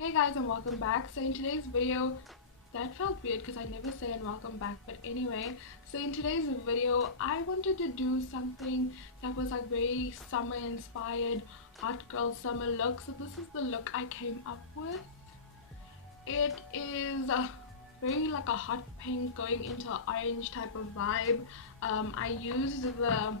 Hey guys, and welcome back. So in today's video, that felt weird because I never say and welcome back, but anyway, so in today's video I wanted to do something that was like very summer inspired, hot girl summer look. So this is the look I came up with. It is very like a hot pink going into an orange type of vibe. I used the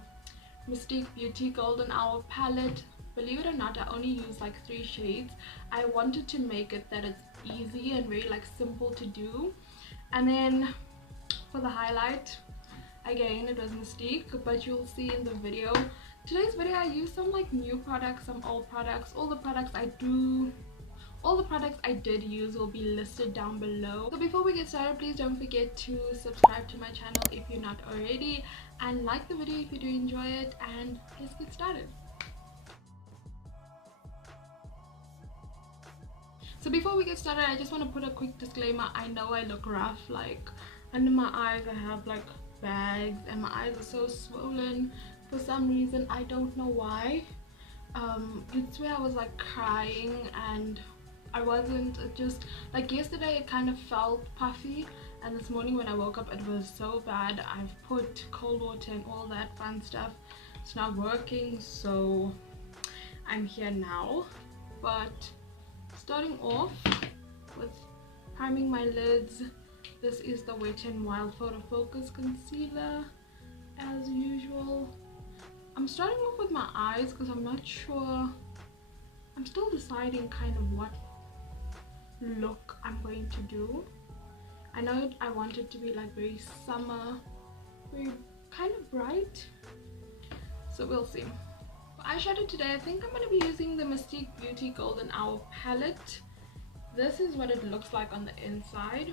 Mystique Beauty Golden Hour palette. Believe it or not, I only use like 3 shades. I wanted to make it that it's easy and very like simple to do. And then for the highlight, again it was Mystique, but you'll see in the video. Today's video I used some like new products, some old products. All the products I did use will be listed down below. So before we get started, please don't forget to subscribe to my channel if you're not already, and like the video if you do enjoy it, and let's get started. So before we get started, I just want to put a quick disclaimer. I know I look rough, like under my eyes I have like bags and my eyes are so swollen for some reason. I don't know why. You'd swear I was like crying, and I wasn't. It just like yesterday it kind of felt puffy, and this morning when I woke up it was so bad. I've put cold water and all that fun stuff. It's not working, so I'm here now. But starting off with priming my lids, this is the Wet n Wild Photofocus concealer as usual. I'm starting off with my eyes because I'm not sure. I'm still deciding kind of what look I'm going to do. I know I want it to be like very summer, very kind of bright, so we'll see. For eyeshadow today, I think I'm going to be using the Mystique Beauty Golden Hour palette. This is what it looks like on the inside.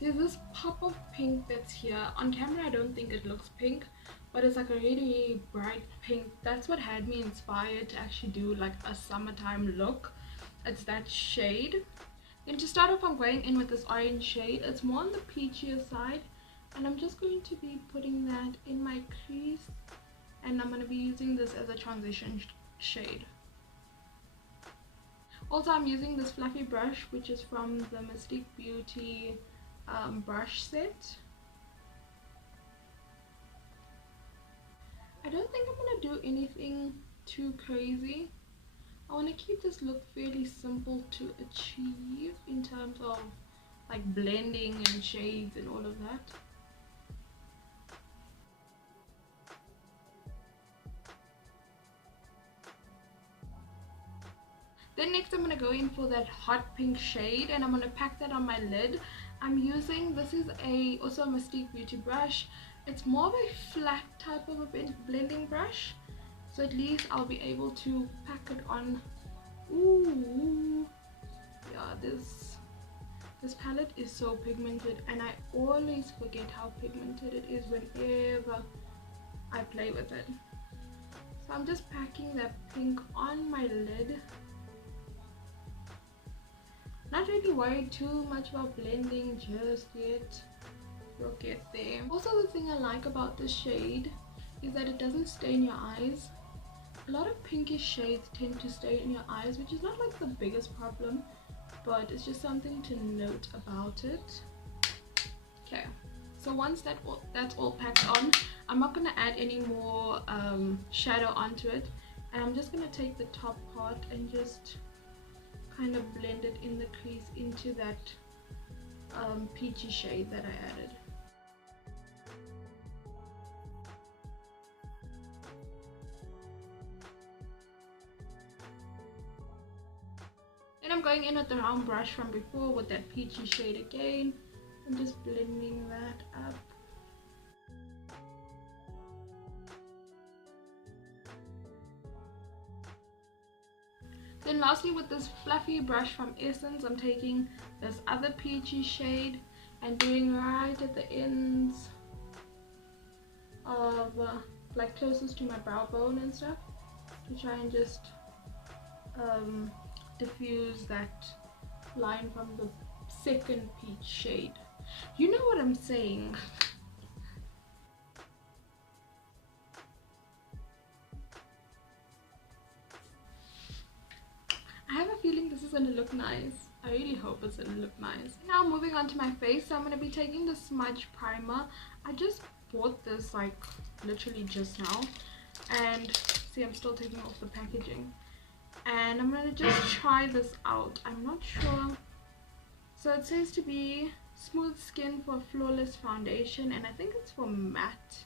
There's this pop of pink that's here. On camera I don't think it looks pink, but it's like a really bright pink. That's what had me inspired to actually do like a summertime look. It's that shade. Then to start off, I'm going in with this orange shade. It's more on the peachier side, and I'm just going to be putting that in my crease, and I'm going to be using this as a transition shade. Also, I'm using this fluffy brush, which is from the Mystique Beauty brush set. I don't think I'm going to do anything too crazy. I want to keep this look fairly simple to achieve in terms of like blending and shades and all of that. Then next I'm going to go in for that hot pink shade, and I'm going to pack that on my lid. I'm using, this is also a Mystique Beauty brush. It's more of a flat type of a blending brush, so at least I'll be able to pack it on. Ooh, yeah, this palette is so pigmented, and I always forget how pigmented it is whenever I play with it. So I'm just packing that pink on my lid. Not really worried too much about blending just yet. We'll get there. Also, the thing I like about this shade is that it doesn't stain your eyes. A lot of pinkish shades tend to stay in your eyes, which is not like the biggest problem, but it's just something to note about it. Okay, so once that's all packed on, I'm not going to add any more shadow onto it, and I'm just going to take the top part and just kind of blend it in the crease into that peachy shade that I added. Then I'm going in with the round brush from before with that peachy shade again, and just blending that up. Then lastly, with this fluffy brush from Essence, I'm taking this other peachy shade and doing right at the ends of like closest to my brow bone and stuff, to try and just diffuse that line from the second peach shade. You know what I'm saying. I have a feeling this is going to look nice. I really hope it's gonna look nice. Now moving on to my face, so I'm gonna be taking the Smudge Primer. I just bought this like literally just now, and see, I'm still taking off the packaging, and I'm gonna just try this out. I'm not sure. So it says to be smooth skin for flawless foundation, and I think it's for matte.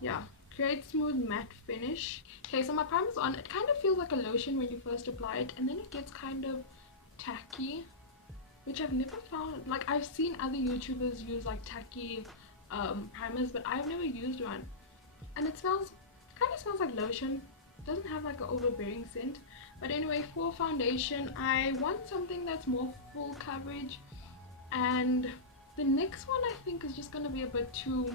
Yeah, create smooth matte finish. Okay, so my primer's on. It kind of feels like a lotion when you first apply it, and then it gets kind of tacky, which I've never found. Like, I've seen other YouTubers use like tacky primers, but I've never used one, and it smells, kind of smells like lotion. It doesn't have like an overbearing scent. But anyway, for foundation, I want something that's more full coverage, and the next one I think is just gonna be a bit too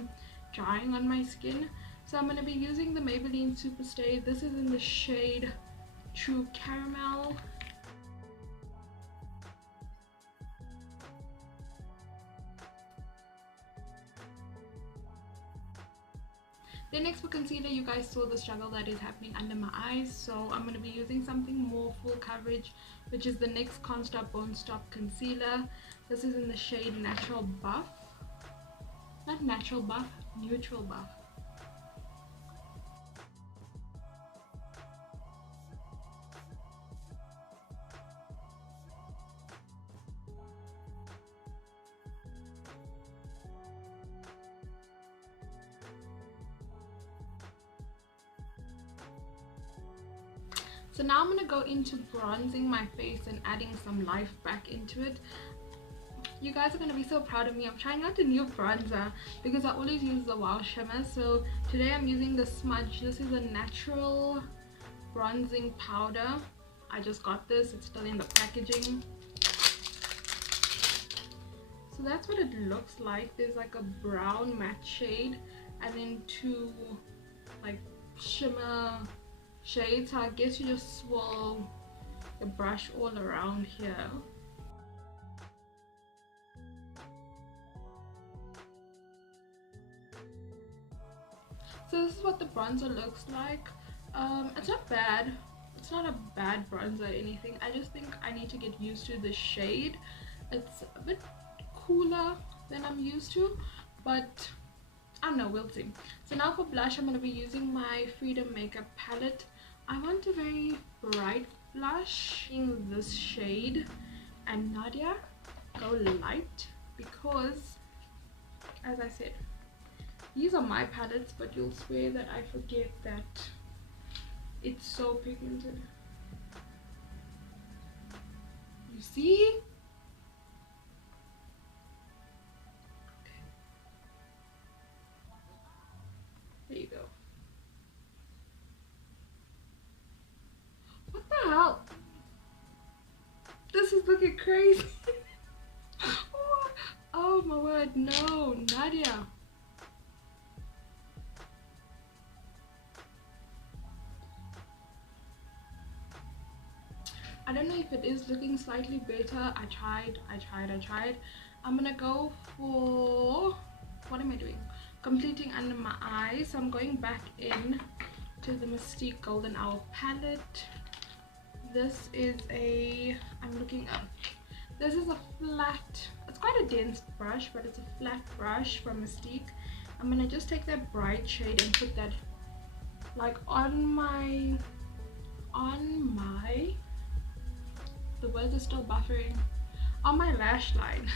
drying on my skin, so I'm gonna be using the Maybelline Superstay. This is in the shade True Caramel. Then next for concealer, you guys saw the struggle that is happening under my eyes, so I'm going to be using something more full coverage, which is the NYX Can't Stop Won't Stop concealer. This is in the shade Natural Buff. Not Natural Buff, Neutral Buff. So now I'm going to go into bronzing my face and adding some life back into it. You guys are going to be so proud of me. I'm trying out a new bronzer because I always use the Wow Shimmer. So today I'm using the Smudge. This is a natural bronzing powder. I just got this. It's still in the packaging. So that's what it looks like. There's like a brown matte shade and then two like shimmer shades. So I guess you just swirl the brush all around here. So this is what the bronzer looks like. It's not bad. It's not a bad bronzer or anything. I just think I need to get used to the shade. It's a bit cooler than I'm used to, but I don't know, we'll see. So now for blush, I'm going to be using my Freedom Makeup palette. I want a very bright blush in this shade, and Nadia, go light, because as I said, these are my palettes, but you'll swear that I forget that it's so pigmented. You see? Okay. There you go. What the hell? This is looking crazy. Oh my word, no, Nadia. I don't know if it is looking slightly better. I tried. I'm gonna go for, what am I doing? Completing under my eyes. So I'm going back in to the Mystique Golden Hour palette. This is a, I'm looking up. This is a flat, it's quite a dense brush, but it's a flat brush from Mystique. I'm gonna just take that bright shade and put that like on my, the words are still buffering, on my lash line.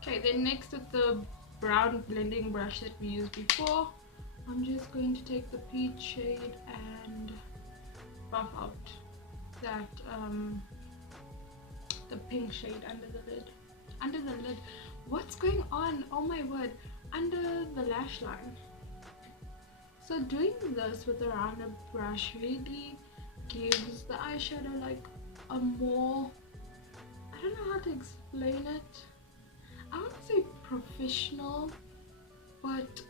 Okay, then next with the brown blending brush that we used before, I'm just going to take the peach shade and buff out that the pink shade under the lid. What's going on? Oh my word, under the lash line. So doing this with a rounded brush really gives the eyeshadow like a more, I don't know how to explain it, I want to say professional, but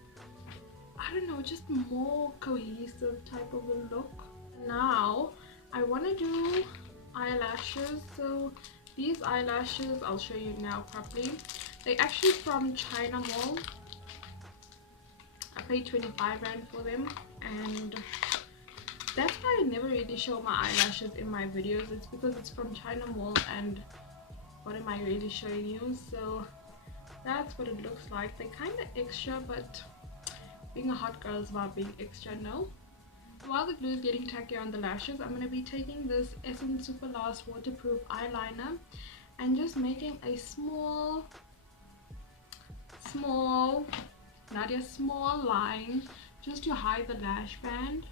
I don't know, just more cohesive type of a look. Now I want to do eyelashes. So these eyelashes, I'll show you now properly. They're actually from China Mall. paid 25 rand for them, and that's why I never really show my eyelashes in my videos. It's because it's from China Mall, and what am I really showing you? So that's what it looks like. They're kind of extra, but being a hot girl is about being extra, no? While the glue is getting tacky on the lashes, I'm going to be taking this Essence Super Last waterproof eyeliner and just making a small Nadia small line just to hide the lash band.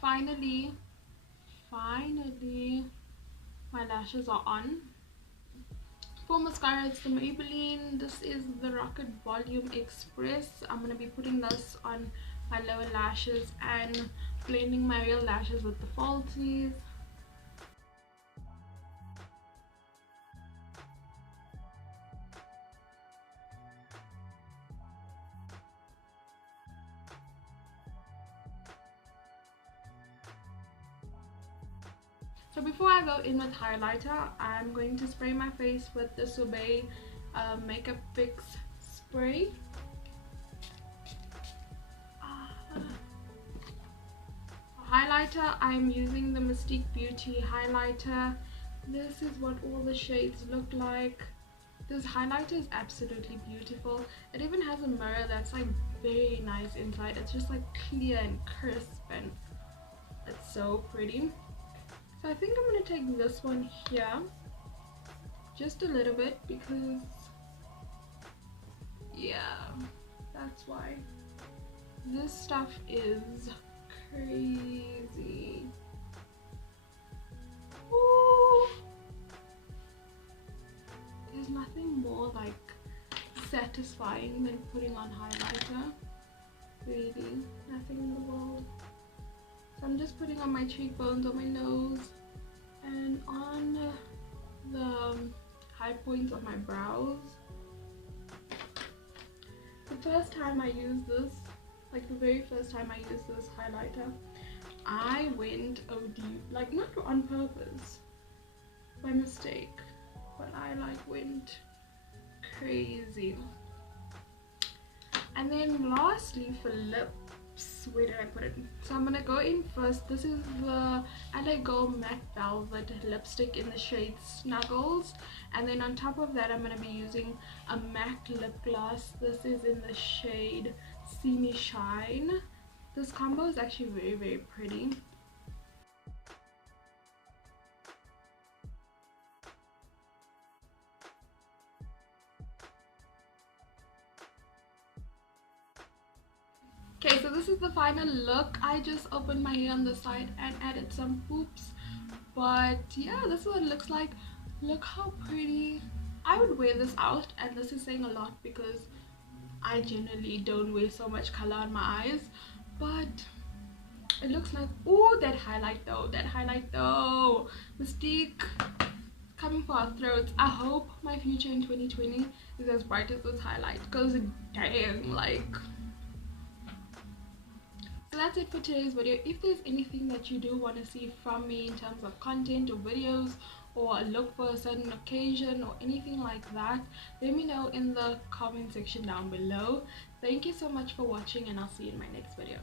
Finally my lashes are on. For mascara, it's the Maybelline. This is the Rocket Volume Express. I'm going to be putting this on my lower lashes and blending my real lashes with the falsies. So before I go in with highlighter, I'm going to spray my face with the Sorbet Makeup Fix spray. Highlighter, I'm using the Mystique Beauty highlighter. This is what all the shades look like. This highlighter is absolutely beautiful. It even has a mirror that's like very nice inside. It's just like clear and crisp, and it's so pretty. So I think I'm going to take this one here, just a little bit, because yeah, that's why. This stuff is crazy. Ooh. There's nothing more like satisfying than putting on highlighter. Really, nothing in the world. So I'm just putting on my cheekbones, on my nose, and on the high points of my brows. The first time I used this, like the very first time I used this highlighter, I went OD, like not on purpose, by mistake, but I like went crazy. And then lastly, for lips, where did I put it? So I'm gonna go in first. This is the LA Gold Matte Velvet lipstick in the shade Snuggles, and then on top of that I'm gonna be using a MAC lip gloss. This is in the shade See Me Shine. This combo is actually very, very pretty. Okay, so this is the final look. I just opened my hair on the side and added some hoops, but yeah, this is what it looks like. Look how pretty. I would wear this out, and this is saying a lot because I generally don't wear so much color on my eyes, but it looks like, oh, that highlight though, Mystique coming for our throats. I hope my future in 2020 is as bright as this highlight, because dang, like. So that's it for today's video. If there's anything that you do want to see from me in terms of content or videos, or a look for a certain occasion or anything like that, let me know in the comment section down below. Thank you so much for watching, and I'll see you in my next video.